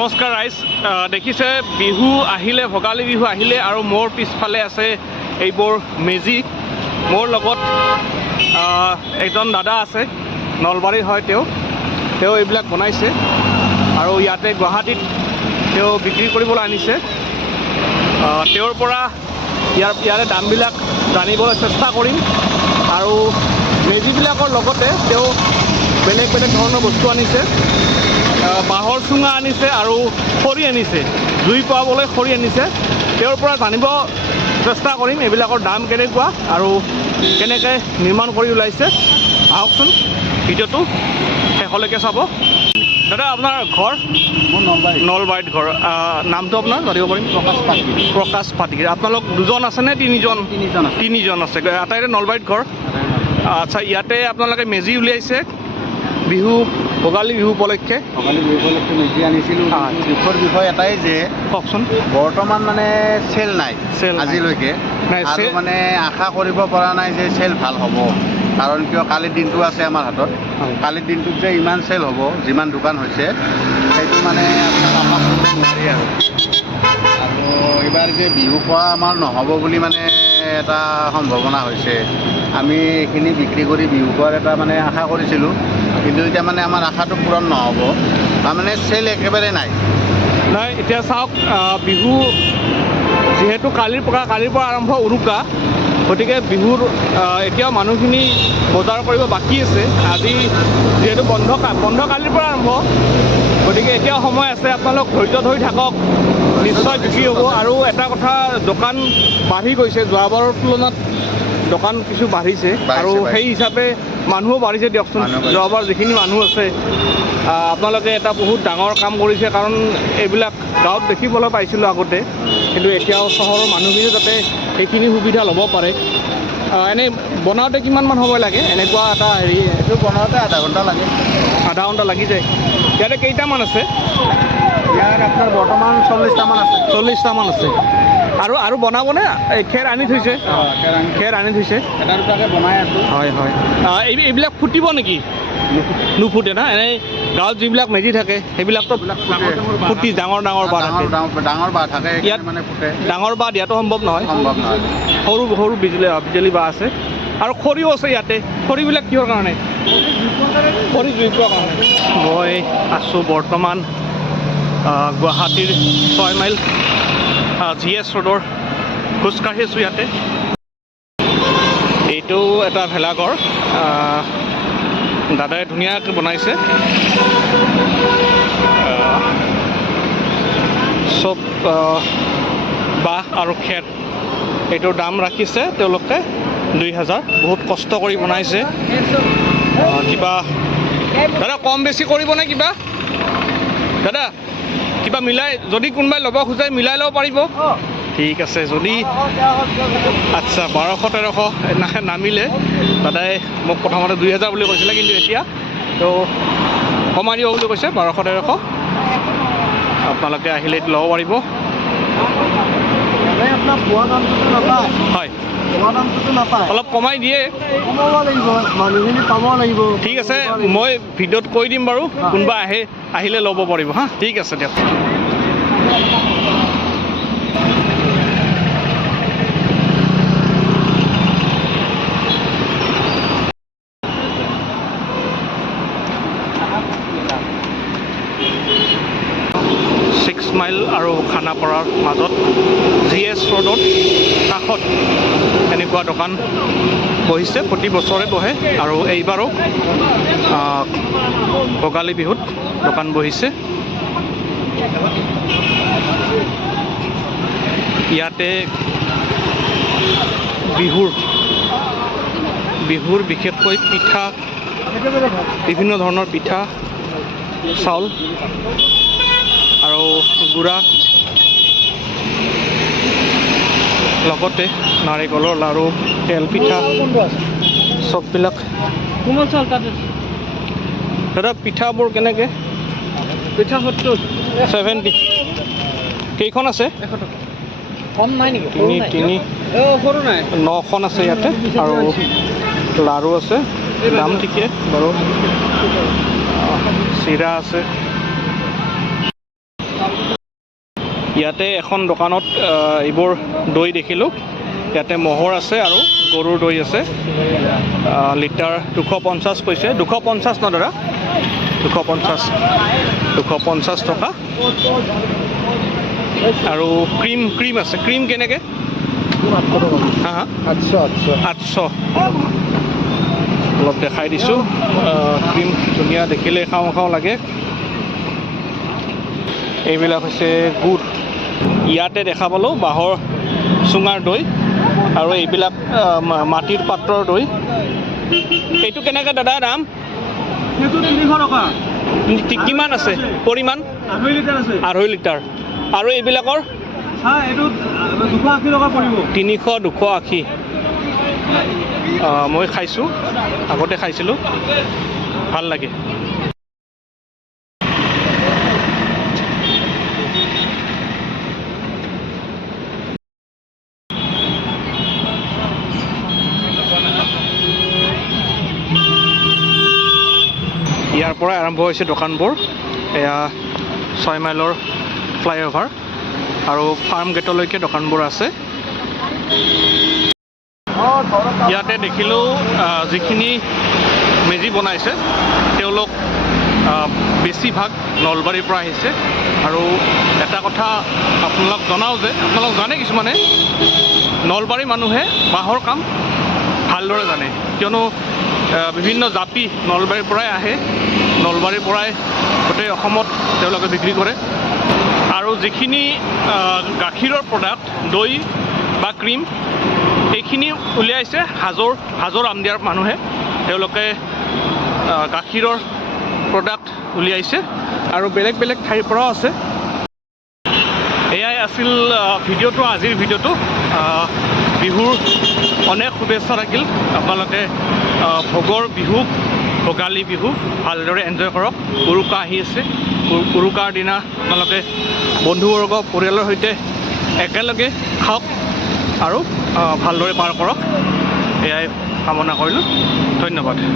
নমস্কাৰ ৰাইজ, দেখিছে বিহু আহিলে, ভোগালী বিহু আহিলে আৰু মোৰ পিছফালে আছে এইবোৰ মেজি। মোৰ লগত একজন দাদা আছে, নলবাৰীৰ হয়। তেওঁ এইবিলাক বনাইছে আৰু ইয়াতে গুৱাহাটীত তেওঁ বিক্ৰী কৰিবলৈ আনিছে। তেওঁৰ পৰা ইয়াৰে দামবিলাক জানিবলৈ চেষ্টা কৰিম আৰু মেজিবিলাকৰ লগতে তেওঁ বেলেগ বেলেগ ধৰণৰ বস্তু আনিছে। বাঁহৰ চুঙা আনিছে আৰু খৰি আনিছে, জুই পোৱাবলৈ খৰি আনিছে। তেওঁৰ পৰা জানিব চেষ্টা কৰিম এইবিলাকৰ দাম কেনেকুৱা আৰু কেনেকৈ নিৰ্মাণ কৰি ওলাইছে। আহকচোন, ভিডিঅ'টো শেষলৈকে চাব। দাদা, আপোনাৰ ঘৰ? মোৰ নলবাৰীত ঘৰ। নামটো আপোনাৰ জানিব পাৰিম? প্ৰকাশ পাটিগিৰি। আপোনালোক দুজন আছে নে তিনিজন? তিনিজন আছে। আটাইৰে নলবাৰীত ঘৰ? আচ্ছা, ইয়াতে আপোনালোকে মেজি উলিয়াইছে বিহু, ভোগালী বিহু উপলক্ষে? ভোগালী বিহু উপলক্ষে মেজি আনিছিলোঁ। দুখৰ বিষয় এটাই যে কওকচোন। বৰ্তমান মানে চেল নাই আজিলৈকে, আৰু মানে আশা কৰিব পৰা নাই যে চেল ভাল হ'ব। কাৰণ কিয়, কালিৰ দিনটো আছে আমাৰ হাতত। কালিৰ দিনটোত যে ইমান চেল হ'ব, যিমান দোকান হৈছে, সেইটো মানে আপোনাৰ আশা কৰিব নোৱাৰি। আৰু এইবাৰ যে বিহু খোৱা আমাৰ নহ'ব বুলি মানে এটা সম্ভাৱনা হৈছে। আমি এইখিনি বিক্ৰী কৰি বিহু খোৱাৰ এটা মানে আশা কৰিছিলোঁ, কিন্তু এতিয়া মানে আমাৰ আশাটো পূৰণ নহ'ব। তাৰমানে চেল একেবাৰে নাই। এতিয়া চাওক, বিহু যিহেতু কালিৰ পৰা আৰম্ভ উৰুকা, গতিকে বিহুৰ এতিয়াও মানুহখিনি বজাৰ কৰিব বাকী আছে। আজি যিহেতু বন্ধ কালিৰ পৰা আৰম্ভ, গতিকে এতিয়াও সময় আছে। আপোনালোক ধৈৰ্য ধৰি থাকক, নিশ্চয় বিক্ৰী হ'ব। আৰু এটা কথা, দোকান বাঢ়ি গৈছে, যোৱাবাৰৰ তুলনাত দোকান কিছু বাঢ়িছে আৰু সেই হিচাপে মানুহো বাঢ়িছে দিয়কচোন। যোৱাবাৰ যিখিনি মানুহ আছে, আপোনালোকে এটা বহুত ডাঙৰ কাম কৰিছে। কাৰণ এইবিলাক গাঁৱত দেখিবলৈ পাইছিলোঁ আগতে, কিন্তু এতিয়াও চহৰৰ মানুহখিনিও যাতে সেইখিনি সুবিধা ল'ব পাৰে। এনেই বনাওঁতে কিমানমান সময় লাগে? এনেকুৱা এটা হেৰি এইটো বনাওঁতে আধা ঘণ্টা লাগে। আধা ঘণ্টা লাগি যায়। ইয়াতে কেইটামান আছে? ইয়াত আপোনাৰ বৰ্তমান 40টামান আছে। 40টামান আছে। আৰু বনাবনে? খেৰ আনি থৈছে? খেৰ আনি থৈছে, এটা দুটাকৈ বনাই আছোঁ। হয়। এইবিলাক ফুটিব নেকি? নুফুটে না? এনেই গাঁৱত যিবিলাক মেজি থাকে সেইবিলাকতো ফুটি ডাঙৰ বাঁহ থাকে। ডাঙৰ বাঁহ থাকে, ইয়াত মানে ফুটে। ডাঙৰ বাঁহ দিয়াটো সম্ভৱ নহয়। সৰু বিজুলী বাঁহ আছে। আৰু খৰিও আছে ইয়াতে। খৰিবিলাক কিহৰ কাৰণে? খৰি জুই পোৱাৰ কাৰণে। মই আছোঁ বৰ্তমান গুৱাহাটীৰ 6 মাইল GS ৰোডৰ, খোজকাঢ়ি আছোঁ ইয়াতে। এইটো এটা ভেলাঘৰ, দাদাই ধুনীয়াকৈ বনাইছে। চব বাঁহ আৰু খেৰ। এইটোৰ দাম ৰাখিছে তেওঁলোকে 2000। বহুত কষ্ট কৰি বনাইছে। কিবা দাদা কম বেছি কৰিবনে কিবা? দাদা কিবা মিলাই, যদি কোনোবাই ল'ব খোজে মিলাই ল'ব পাৰিব? ঠিক আছে। যদি আচ্ছা 1200-1300 নামিলে, দাদাই মোক প্ৰথমতে 2000 বুলি কৈছিলে, কিন্তু এতিয়া তো কমাই দিব বুলি কৈছে, 1200-1300। আপোনালোকে আহিলে ল'ব পাৰিব। হয়, অলপ কমাই দিয়ে। ঠিক আছে, মই ভিডিঅ'ত কৈ দিম বাৰু, কোনোবা আহিলে ল'ব পাৰিব। হা, ঠিক আছে দিয়ক। মাইল আৰু খানাপাৰাৰ মাজত GS ৰোডত কাষত এনেকুৱা দোকান বহিছে। প্ৰতি বছৰে বহে আৰু এইবাৰো ভোগালী বিহুত দোকান বহিছে। ইয়াতে বিহুৰ বিশেষকৈ পিঠা, বিভিন্ন ধৰণৰ পিঠা, চাউল আৰু গুড়া, লগতে নাৰিকলৰ লাড়ু, তেল পিঠা, চববিলাক। দাদা পিঠাবোৰ কেনেকৈ? পিঠা 70। কেইখন আছে? কম নাই নেকি? 9খন আছে ইয়াতে। আৰু লাড়ু আছে, দাম ঠিকে বাৰু। চিৰা আছে। ইয়াতে এখন দোকানত এইবোৰ দৈ দেখিলোঁ। ইয়াতে ম'হৰ আছে আৰু গৰুৰ দৈ আছে। লিটাৰ 250 কৈছে। 250 ন দাদা? 250 টকা। আৰু ক্ৰীম আছে। ক্ৰীম কেনেকৈ? হা হা 800। অলপ দেখাই দিছোঁ। ক্ৰীম ধুনীয়া, দেখিলে খাওঁ লাগে। এইবিলাক হৈছে গুড়। ইয়াতে দেখা পালোঁ বাঁহৰ চুঙাৰ দৈ আৰু এইবিলাক মাটিৰ পাত্ৰৰ দৈ। এইটো কেনেকৈ দাদা দাম? সেইটো 300 টকা। কিমান আছে পৰিমাণ? 2.5 লিটাৰ আছে। 2.5 লিটাৰ। আৰু এইবিলাকৰ এইটো 280 টকা পৰিব। 300, 280। মই খাইছোঁ, আগতে খাইছিলোঁ, ভাল লাগে। ইয়াৰ পৰাই আৰম্ভ হৈছে দোকানবোৰ। এয়া 6 মাইলৰ ফ্লাইঅভাৰ আৰু ফাৰ্ম গেটলৈকে দোকানবোৰ আছে। ইয়াতে দেখিলোঁ যিখিনি মেজি বনাইছে তেওঁলোক বেছিভাগ নলবাৰীৰ পৰা আহিছে। আৰু এটা কথা আপোনালোক জনাওঁ যে, আপোনালোক জানে কিছুমানে, নলবাৰীৰ মানুহে বাঁহৰ কাম ভালদৰে জানে, কিয়নো বিভিন্ন জাপি নলবাৰীৰ পৰাই আহে। নলবাৰীৰ পৰাই গোটেই অসমত তেওঁলোকে বিক্ৰী কৰে। আৰু যিখিনি গাখীৰৰ প্ৰডাক্ট, দৈ বা ক্ৰীম, এইখিনি উলিয়াইছে হাজোৰ আমদিয়াৰ মানুহে। তেওঁলোকে গাখীৰৰ প্ৰডাক্ট উলিয়াইছে আৰু বেলেগ বেলেগ ঠাইৰ পৰাও আছে। এয়াই আছিল ভিডিঅ'টো, আজিৰ ভিডিঅ'টো। বিহুৰ অনেক শুভেচ্ছা থাকিল। আপোনালোকে ভোগৰ বিহু, ভোগালী বিহু ভালদৰে এনজয় কৰক। উৰুকা আহি আছে। উৰুকাৰ দিনা আপোনালোকে বন্ধুবৰ্গ, পৰিয়ালৰ সৈতে একেলগে খাওক আৰু ভালদৰে পাৰ কৰক। এয়াই কামনা কৰিলোঁ। ধন্যবাদ।